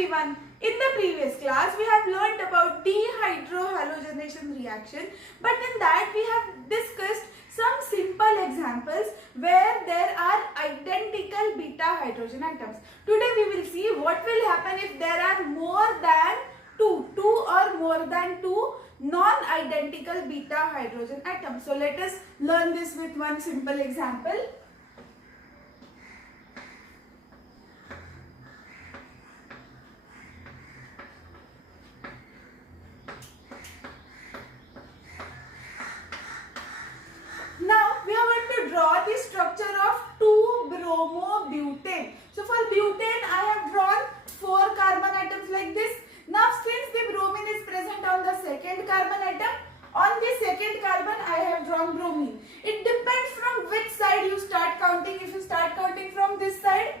everyone. In the previous class, we have learnt about dehydrohalogenation reaction, but in that we have discussed some simple examples where there are identical beta hydrogen atoms. Today we will see what will happen if there are more than two or more than two non-identical beta hydrogen atoms. So let us learn this with one simple example. Now we are going to draw the structure of 2-bromobutane. So for butane I have drawn 4 carbon atoms like this. Now since the bromine is present on the second carbon atom, on the second carbon I have drawn bromine. It depends from which side you start counting. If you start counting from this side,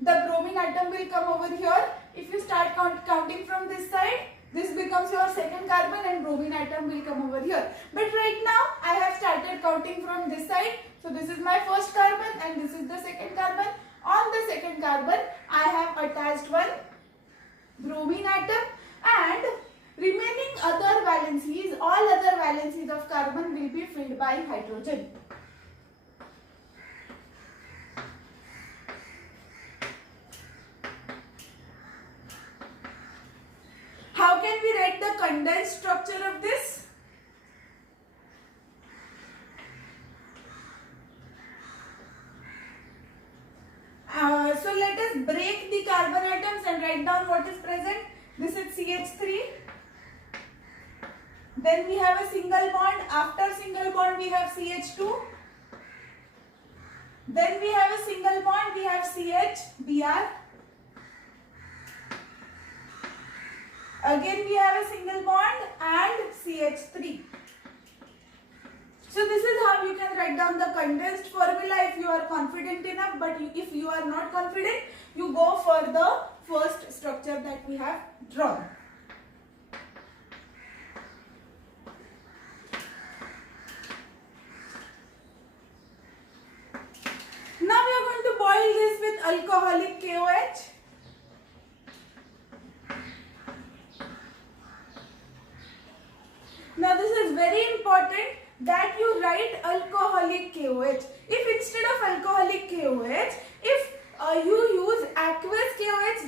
the bromine atom will come over here. If you start counting from this side, this becomes your second carbon and bromine atom will come over here. But right now I have started counting from this side. So this is my first carbon and this is the second carbon. On the second carbon I have attached one bromine atom, and remaining other valencies, all other valencies of carbon will be filled by hydrogen. How can we write the condensed structure of this? So let us break the carbon atoms and write down what is present. This is CH3. Then we have a single bond. After single bond we have CH2. Then we have a single bond. We have CH, Br. Again we have a single bond and CH3. So this is how you can write down the condensed formula if you are confident enough, but if you are not confident, you go for the first structure that we have drawn. Now we are going to boil this with alcoholic KOH. Now this is very important that you write alcoholic KOH. If instead of alcoholic KOH, if you use aqueous KOH,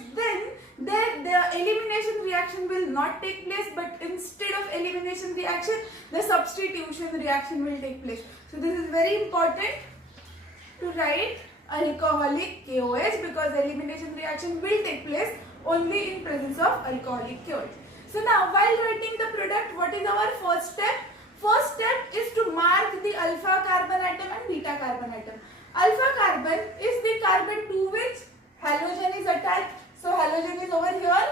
then the elimination reaction will not take place, but instead of elimination reaction, the substitution reaction will take place. So this is very important to write alcoholic KOH because elimination reaction will take place only in presence of alcoholic KOH. So now while writing the product, what is our first step? First step is to mark the alpha carbon atom and beta carbon atom. Alpha carbon is the carbon to which halogen is attached. So halogen is over here.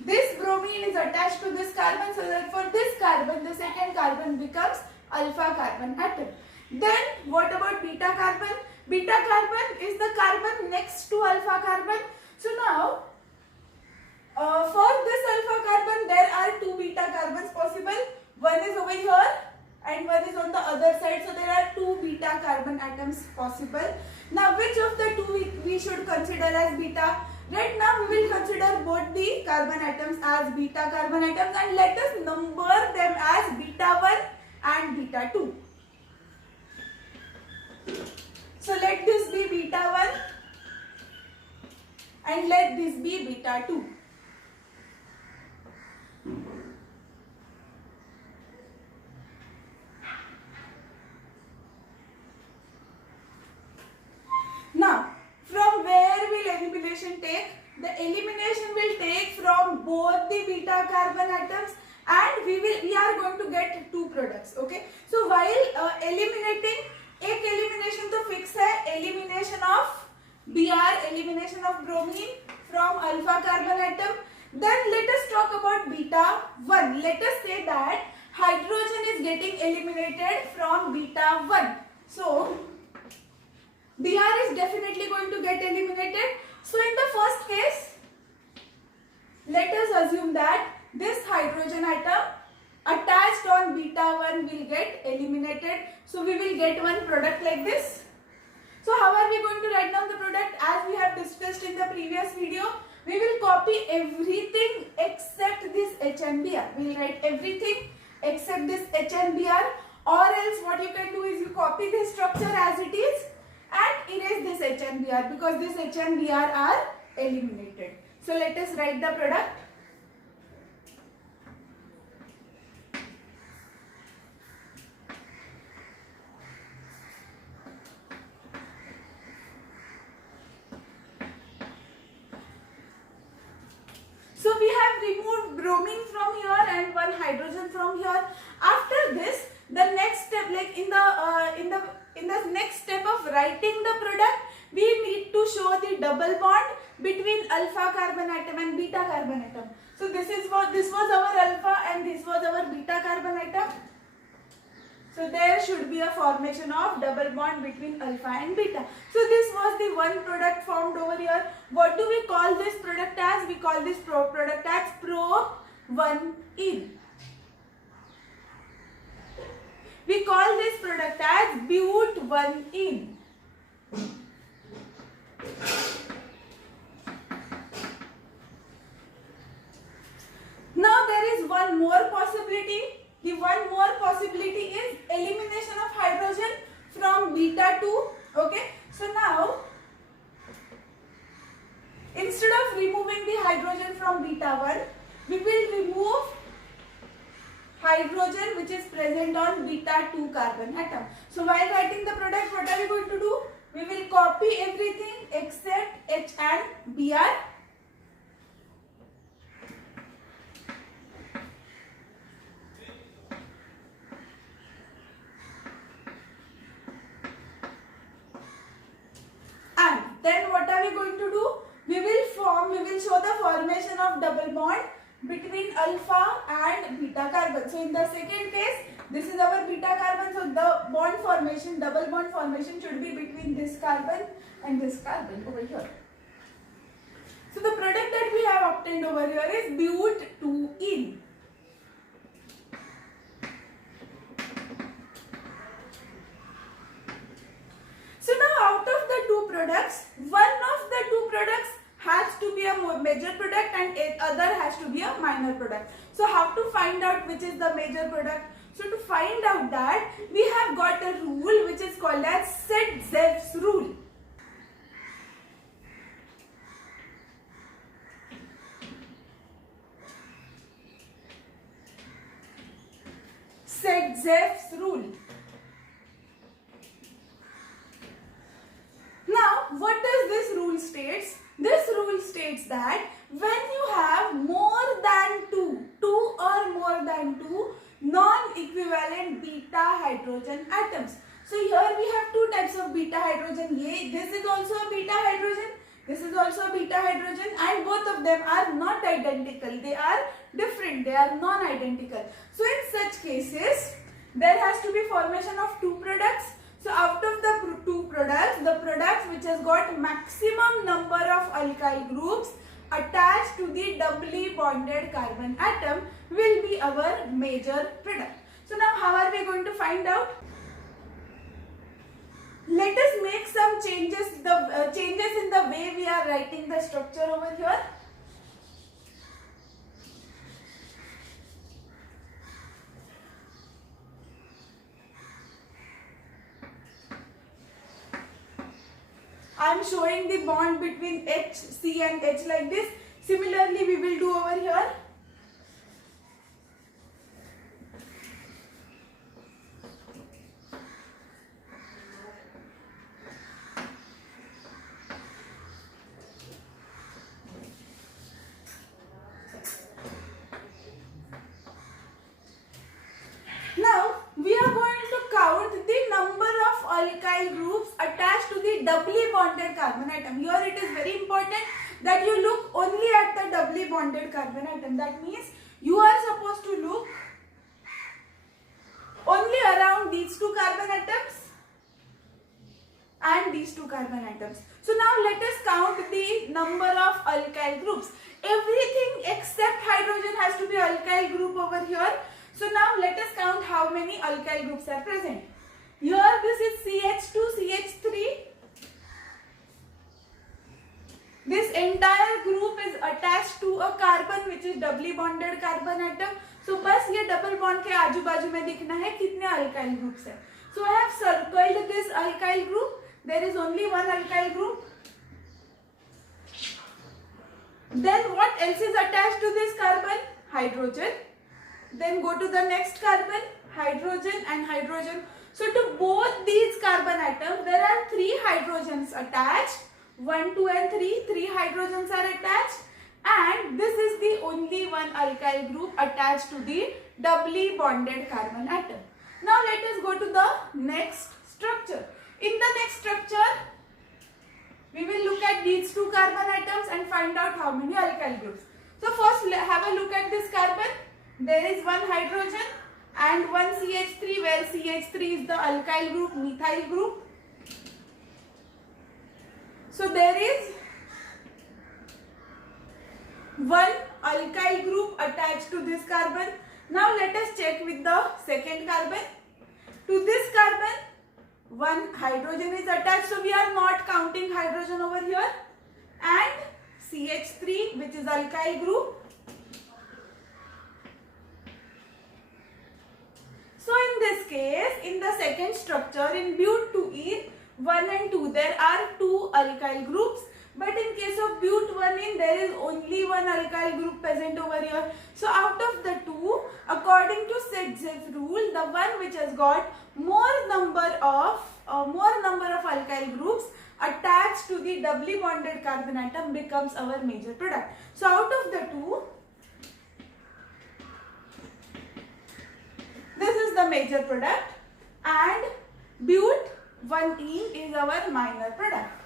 This bromine is attached to this carbon, so that for this carbon, the second carbon becomes alpha carbon atom. Then what about beta carbon? Beta carbon is the carbon next to alpha carbon. So now for this alpha carbon, there are 2 beta carbons possible. One is over here and one is on the other side. So there are 2 beta carbon atoms possible. Now which of the 2 we should consider as beta? Right now we will consider both the carbon atoms as beta carbon atoms, and let us number them as beta 1 and beta 2. So let this be beta 1 and let this be beta 2. Now, from where will elimination take? The elimination will take from both the beta carbon atoms, and we are going to get 2 products. Okay. So while eliminating, एक elimination तो fix है, elimination of Br, elimination of bromine from alpha carbon atom. Then let us talk about beta 1. Let us say that hydrogen is getting eliminated from beta 1. So Br is definitely going to get eliminated. So in the first case, let us assume that this hydrogen atom attached on beta 1 will get eliminated. So we will get one product like this. So how are we going to write down the product? As we have discussed in the previous video, we will copy everything except this H and Br. We will write everything except this H and Br, or else what you can do is you copy this structure as it is and erase this H and Br, because this H and Br are eliminated. So let us write the product. So we have removed bromine from here and one hydrogen from here. After this, the next step, like in the next step of writing the product, we need to show the double bond between alpha carbon atom and beta carbon atom. So this was our alpha and this was our beta carbon atom. So there should be a formation of double bond between alpha and beta. So this was the one product formed over here. What do we call this product as? We call this product as Pro-1-ene. We call this product as But-1-ene. Now there is one more possibility. The one more possibility is elimination of hydrogen from beta 2. Okay. So now, instead of removing the hydrogen from beta 1, we will remove hydrogen which is present on beta 2 carbon atom. So while writing the product, what are we going to do? We will copy everything except H and Br. And then what are we going to do? We will show the formation of double bond between alpha and beta carbon. So in the second case, this is our beta carbon. So the bond formation, double bond formation should be between this carbon and this carbon over here. So the product that we have obtained over here is But-2-ene. So now out of the two products, one of the two products has to be a major product and other has to be a minor product. So how to find out which is the major product? So to find out that, we have got a rule which is called as Set-Zev's rule. Set-Zev's rule. Now, what does this rule states? This rule states that when you have more than two or more than two non-equivalent beta hydrogen atoms. So here we have two types of beta hydrogen. This is also a beta hydrogen. This is also a beta hydrogen, and both of them are not identical. They are different. They are non-identical. So in such cases, there has to be formation of two products. So out of the two products, the products which has got maximum number of alkyl groups attached to the doubly bonded carbon atom will be our major product. So now how are we going to find out? Let us make some changes in the way we are writing the structure over here. I am showing the bond between H, C and H like this. Similarly, we will do over here. Now, we are going to count the number of alkyl groups attached to the doubly bonded carbon atom. Here it is very important that you look only at the doubly bonded carbon atom. That means you are supposed to look only around these two carbon atoms and these two carbon atoms. So now let us count the number of alkyl groups. Everything except hydrogen has to be alkyl group over here. So now let us count how many alkyl groups are present. Here this is CH2, CH3. This entire group is attached to a carbon which is doubly bonded carbon atom. So बस ये double bond के आजू बाजू में दिखना है कितने alkyl groups है. So I have circled this alkyl group. There is only one alkyl group. Then what else is attached to this carbon? Hydrogen. Then go to the next carbon, hydrogen and hydrogen. So to both these carbon atoms, there are 3 hydrogens attached. 1, 2 and 3. 3 hydrogens are attached. And this is the only one alkyl group attached to the doubly bonded carbon atom. Now let us go to the next structure. In the next structure, we will look at these 2 carbon atoms and find out how many alkyl groups. So first have a look at this carbon. There is one hydrogen and one CH3, where CH3 is the alkyl group, methyl group. So there is one alkyl group attached to this carbon. Now let us check with the second carbon. To this carbon, one hydrogen is attached, so we are not counting hydrogen over here, and CH3, which is alkyl group. So in this case, in the second structure, in but2ene 1 and 2, there are 2 alkyl groups, but in case of but1ene, there is only one alkyl group present over here. So out of the 2, according to Sedgwick's rule, the one which has got more number of alkyl groups attached to the doubly bonded carbon atom becomes our major product. So out of the 2, this is the major product and but1ene is our minor product.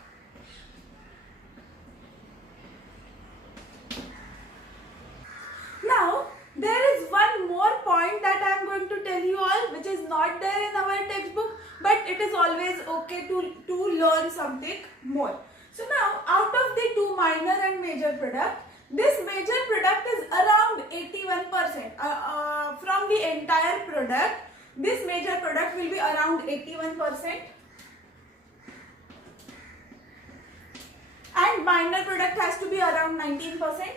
Now, there is one more point that I am going to tell you all, which is not there in our textbook, but it is always okay to learn something more. So now, out of the 2 minor and major product, this major product is around 81%. From the entire product, this major product will be around 81%. And minor product has to be around 19%.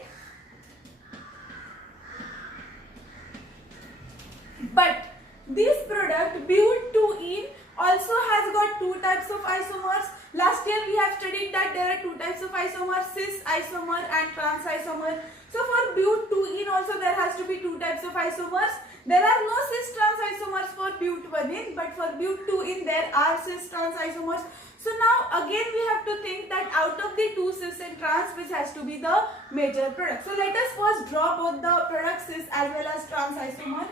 But this product but2ene also has got 2 types of isomers. Last year we have studied that there are 2 types of isomers, cis isomer and trans isomer. So for but2ene also there has to be 2 types of isomers. There are no cis trans isomers for but1ene, but for but2ene there are cis trans isomers. So now again we have to think that out of the 2 cis and trans, which has to be the major product. So let us first draw both the products cis as well as trans isomer.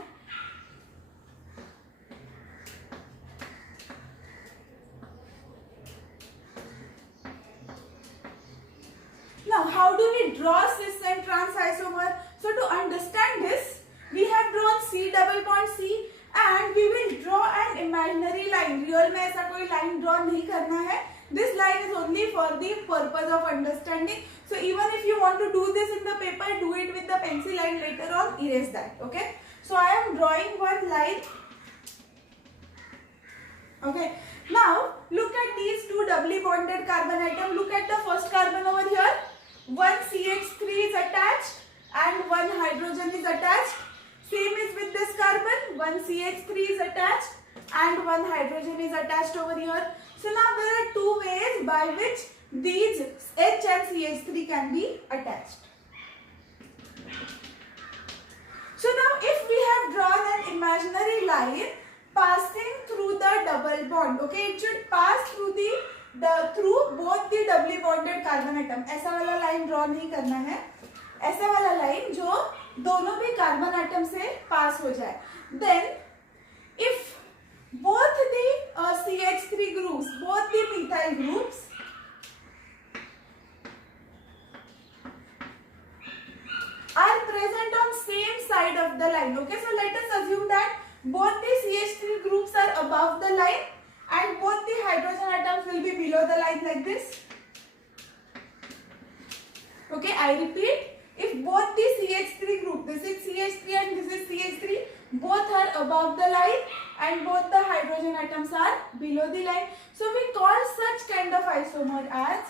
Now, how do we draw cis and trans isomer? So, to understand this, we have drawn C double bond C and we will draw an imaginary line. Real में ऐसा कोई line draw नहीं करना है. This line is only for the purpose of understanding. So, even if you want to do this in the paper, do it with the pencil and later on erase that. Okay. So, I am drawing one line. Okay. Now, look at these 2 doubly bonded carbon atoms. Look at the first carbon over here. One CH3 is attached and one hydrogen is attached. Same is with this carbon. One CH3 is attached and one hydrogen is attached over here. So now there are 2 ways by which these H and CH3 can be attached. So now if we have drawn an imaginary line passing through the double bond, okay, it should pass through through both the doubly bonded carbon atom. ऐसा वाला line draw नहीं करना है, ऐसा वाला line जो दोनों भी कार्बन एटम से पास हो जाए. Then if both the CH3 groups, both the methyl groups are present on same side of the line. Okay, so let us assume that both the CH3 groups are above the line and both the hydrogen atoms will be below the line like this. Okay, I repeat, if both the CH3 group, this is CH3 and this is CH3, both are above the line and both the hydrogen atoms are below the line. So we call such kind of isomer as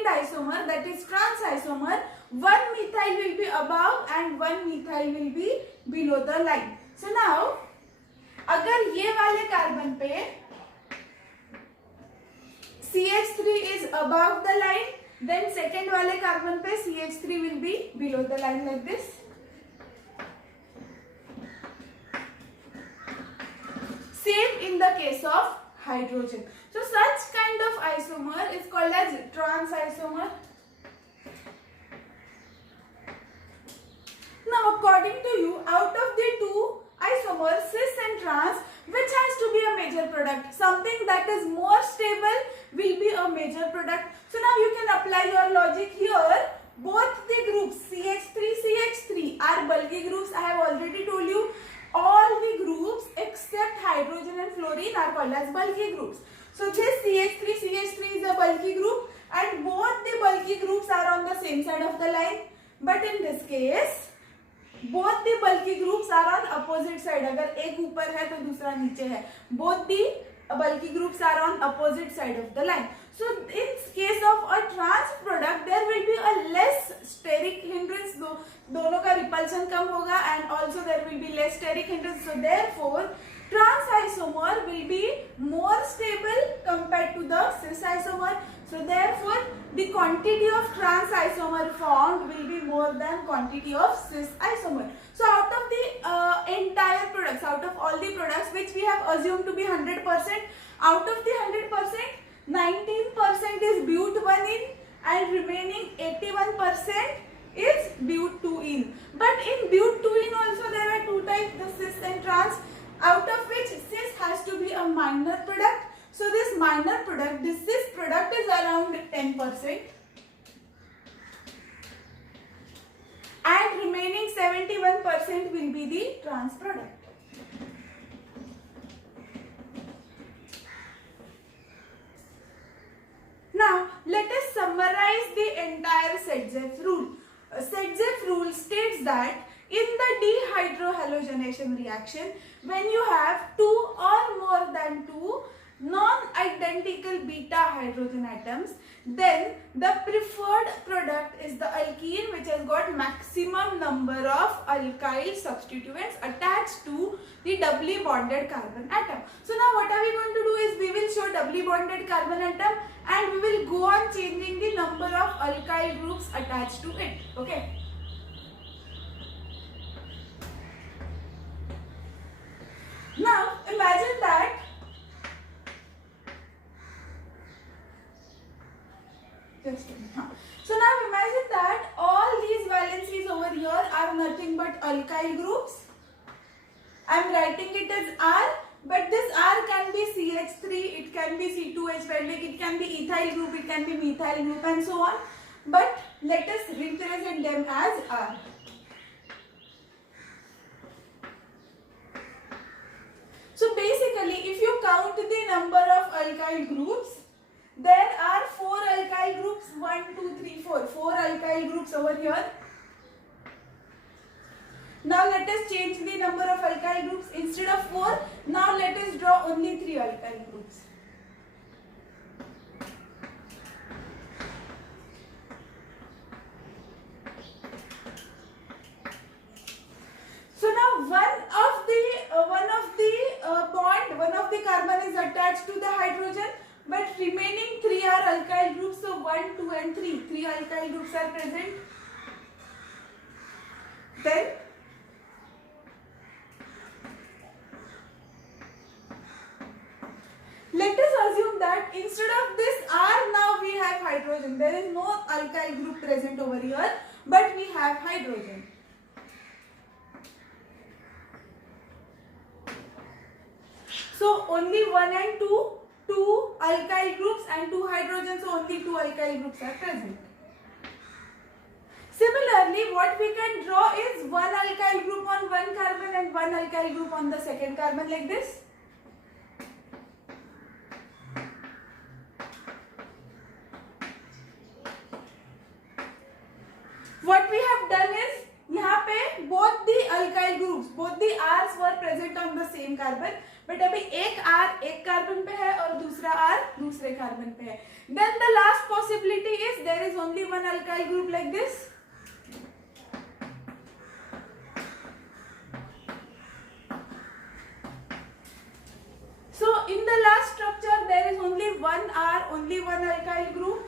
second isomer, that is trans isomer, one methyl will be above and one methyl will be below the line. So now अगर ये वाले carbon पे CH3 is above the line, then second वाले carbon पे CH3 will be below the line like this. Same in the case of hydrogen. So such kind of isomer is called as trans isomer. Now according to you, out of the two isomers, cis and trans, which has to be a major product? Something that is more stable will be a major product. So now you can apply your logic here. Both the groups CH3, CH3 are bulky groups. I have already told you. All the groups except hydrogen and fluorine are called as bulky groups. So this CH3, CH3 is a bulky group and both the bulky groups are on the same side of the line. But in this case, both the bulky groups are on opposite side. अगर एक ऊपर है तो दूसरा नीचे है. Both the bulky groups are on opposite side of the line. So in case of a trans product, there will be a less steric hindrance. दोनों का repulsion कम होगा and also there will be less steric hindrance. So therefore, trans isomer will be more stable compared to the cis isomer. So therefore, the quantity of trans isomer formed will be more than quantity of cis isomer. So out of the entire products, out of all the products which we have assumed to be 100%, out of the 100%, 19% is but1-ene and remaining 81% is but2-ene. But in but2-ene also there are two types, the cis and trans, out of which cis has to be a minor product. So this minor product, this cis product is around 10% and remaining 71% will be the trans product. Now let us summarize the entire Sedgwick rule. Sedgwick rule states that in the dehydrohalogenation reaction, when you have two or more than two non-identical beta hydrogen atoms, then the preferred product is the alkene, which has got maximum number of alkyl substituents attached to the doubly bonded carbon atom. So now what are we going to do is we will show doubly bonded carbon atom and we will go on changing the number of alkyl groups attached to it. Okay. Now imagine that so now imagine that all these valencies over here are nothing but alkyl groups. I am writing it as R, but this R can be CH3, it can be C2H5, it can be ethyl group, it can be methyl group and so on. But let us represent them as R. So basically, if you count the number of alkyl groups, there are 4 alkyl groups, 1, 2, 3, 4. 4 alkyl groups over here. Now let us change the number of alkyl groups. Instead of 4, now let us draw only 3 alkyl groups. So now one of the carbon is attached to the hydrogen, but remaining 3 are alkyl groups. So 1, 2 and 3. 3 alkyl groups are present. Then let us assume that instead of this R, now we have hydrogen. There is no alkyl group present over here, but we have hydrogen. So only 1 and 2, 2 alkyl groups and 2 hydrogens, so only 2 alkyl groups are present. Similarly, what we can draw is 1 alkyl group on one carbon and 1 alkyl group on the second carbon like this. What we have done is, यहाँ पे both the alkyl groups, both the R's were present on the same carbon, but अभी एक R एक carbon पे है और दूसरा R दूसरे कार्बन पे है. Then the last possibility is there is only one alkyl group like this. So in the last structure there is only one R, only one alkyl group,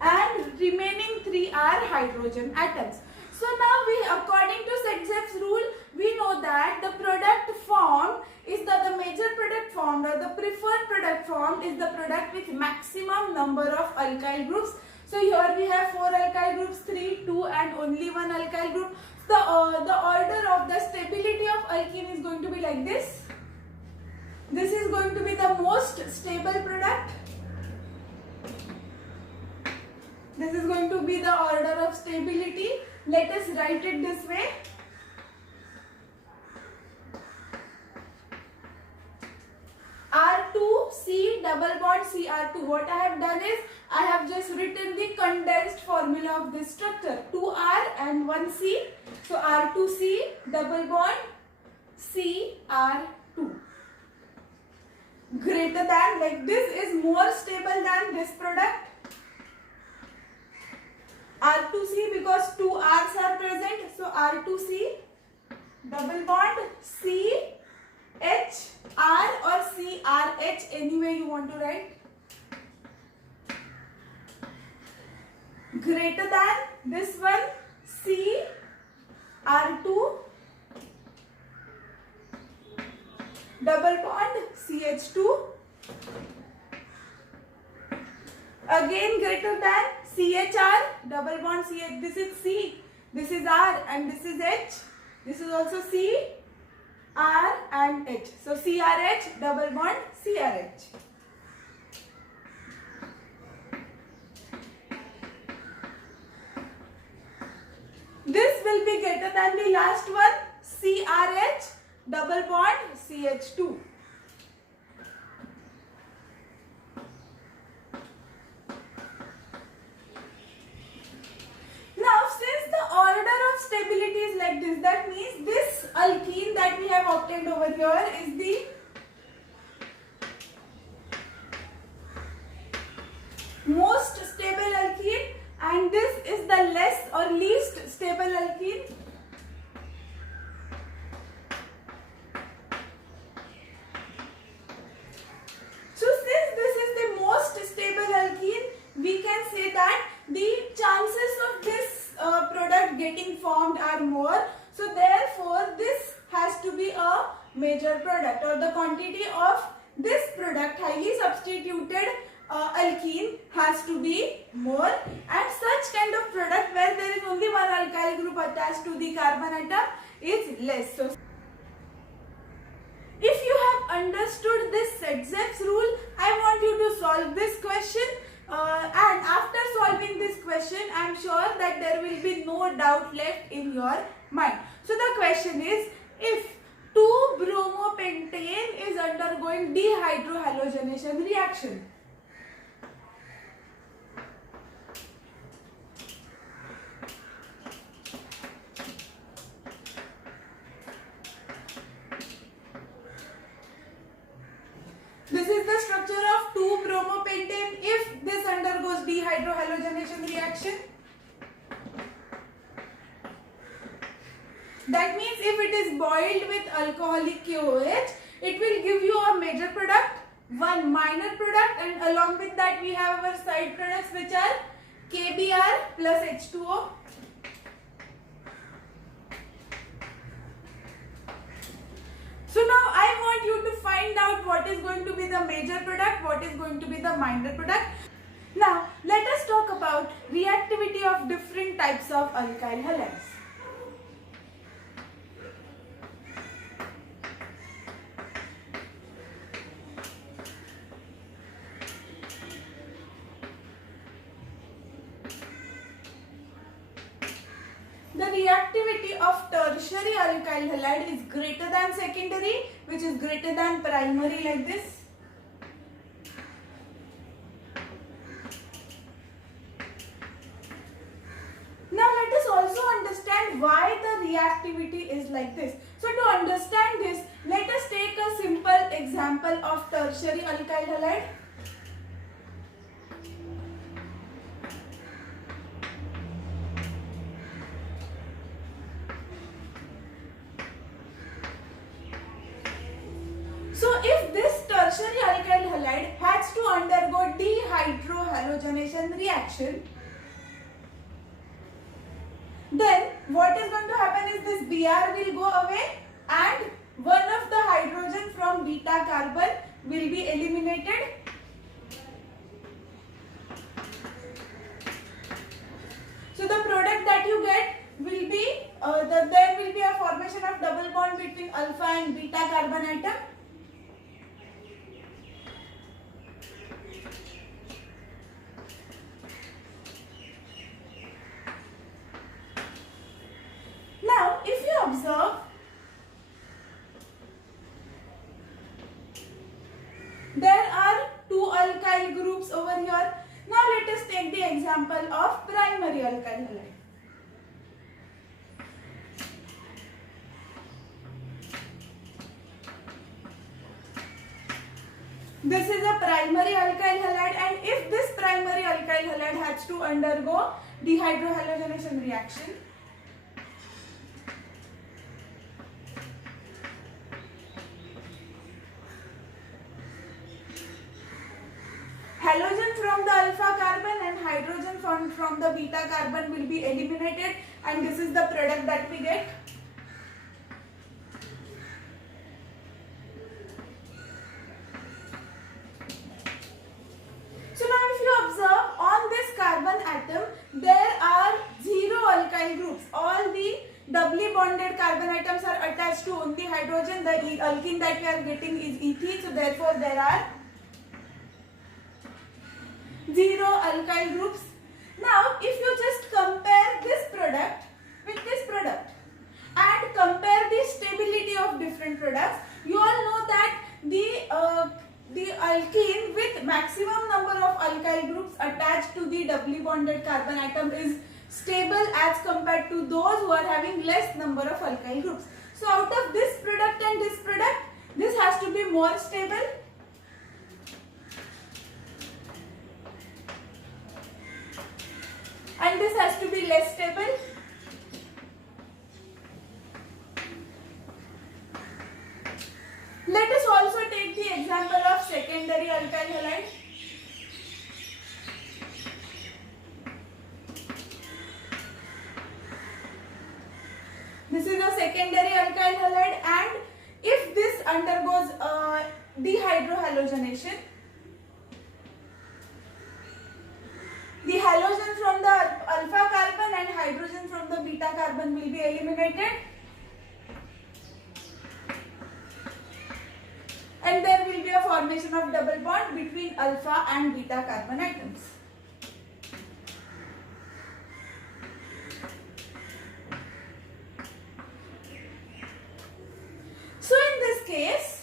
and remaining 3 are hydrogen atoms. So now we, according to Setzep's rule, we know that the product formed is the major product formed, or the preferred product formed is the product with maximum number of alkyl groups. So here we have 4 alkyl groups, 3, 2 and only one alkyl group. The order of the stability of alkene is going to be like this. This is going to be the most stable product. This is going to be the order of stability. Let us write it this way. R2C double bond Cr2. What I have done is I have just written the condensed formula of this structure. 2R and 1C. So R2C double bond Cr2. Greater than, like this is more stable than this product. R2C, because 2 R's are present, so R2C double bond CHR or CRH, any way you want to write, greater than this one CR2 double bond CH2, again greater than CHR double bond CH. This is C, this is R and this is H. This is also C, R and H. So CRH double bond CRH. This will be greater than the last one, CRH double bond CH2. Stability is like this. That means this alkene that we have obtained over here is the most stable alkene, and this is the less or least stable alkene. So since this is the most stable alkene, we can say that the chances of this product getting formed are more. So therefore this has to be a major product, or the quantity of this product, highly substituted alkene, has to be more, and such kind of product where there is only one alkyl group attached to the carbon atom is less. So if you have understood this Setzep's rule, I want you to solve this question. And after solving this question, I am sure that there will be no doubt left in your mind. So the question is, if 2-bromopentane is undergoing dehydrohalogenation reaction, this is the structure of 2-bromopentane if this undergoes dehydrohalogenation reaction. That means if it is boiled with alcoholic KOH, it will give you a major product, one minor product, and along with that we have our side products which are KBr plus H2O. So now I want you to find out what is going to be the major product, what is going to be the minor product. Now let us talk about reactivity of different types of alkyl halides. The reactivity of tertiary alkyl halide is greater than secondary, which is greater than primary, like this. Now let us also understand why the reactivity is like this. So to understand this, let us take a simple example example of tertiary alkyl halide. So if this tertiary alkyl halide has to undergo dehydrohalogenation reaction, then what is going to happen is this Br will go away and one of the hydrogen from beta carbon will be eliminated. So the product that you get will be, there will be a formation of double bond between alpha and beta carbon atom. Now, if you observe, there are two alkyl groups over here. Now, let us take the example of primary alkyl halide. This is a primary alkyl halide, and if this primary alkyl halide has to undergo dehydrohalogenation reaction, halogen from the alpha carbon and hydrogen from the beta carbon will be eliminated, and this is the product that we get. So now if you observe, on this carbon atom there are 0 alkyl groups. All the doubly bonded carbon atoms are attached to only hydrogen. The alkene that we are getting is ethene, so therefore there are 0 alkyl groups. Now, if you just compare this product with this product and compare the stability of different products, you all know that the alkene with maximum number of alkyl groups attached to the doubly bonded carbon atom is stable as compared to those who are having less number of alkyl groups. So, out of this product and this product, this has to be more stable. And this has to be less stable. Let us also take the example of secondary alkyl halide. This is a secondary alkyl halide, and if this undergoes dehydrohalogenation, the halogen from the alpha carbon and hydrogen from the beta carbon will be eliminated, and there will be a formation of double bond between alpha and beta carbon atoms. So in this case,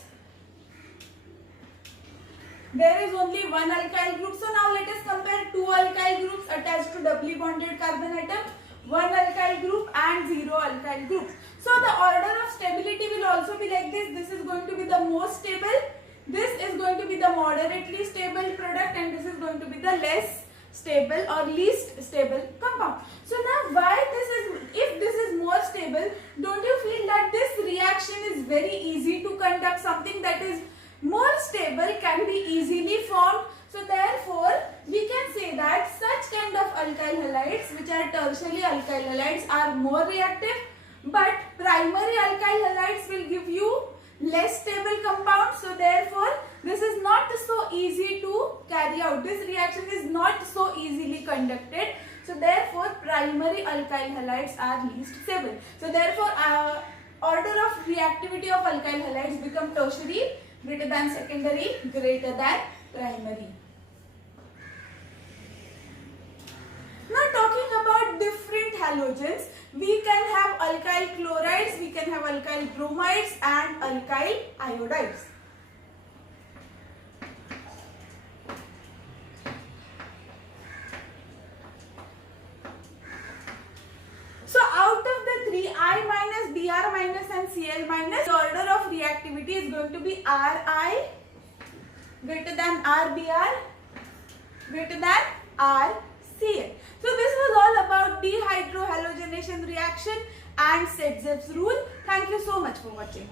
there is only one alkyl group. So now let us compare two alkyl groups attached to doubly bonded carbon atom, one alkyl group and 0 alkyl groups. So the order of stability will also be like this. This is going to be the most stable, this is going to be the moderately stable product, and this is going to be the less stable or least stable compound. So now why this is, if this is more stable, don't you feel that this reaction is very easy to conduct? Something that is more stable can be easily formed. So therefore, we can say that such kind of alkyl halides, which are tertiary alkyl halides, are more reactive, but primary alkyl halides will give you less stable compounds. So therefore, this is not so easy to carry out. This reaction is not so easily conducted. So therefore, primary alkyl halides are least stable. So therefore, order of reactivity of alkyl halides become tertiary, greater than secondary, greater than primary. Now talking about different halogens, we can have alkyl chlorides, we can have alkyl bromides and alkyl iodides. So out of the three, I minus, Br minus and Cl minus, the order of reactivity is going to be Ri, greater than RBr, greater than RCl. So this was all about dehydrohalogenation reaction and Setzep's rule. Thank you so much for watching.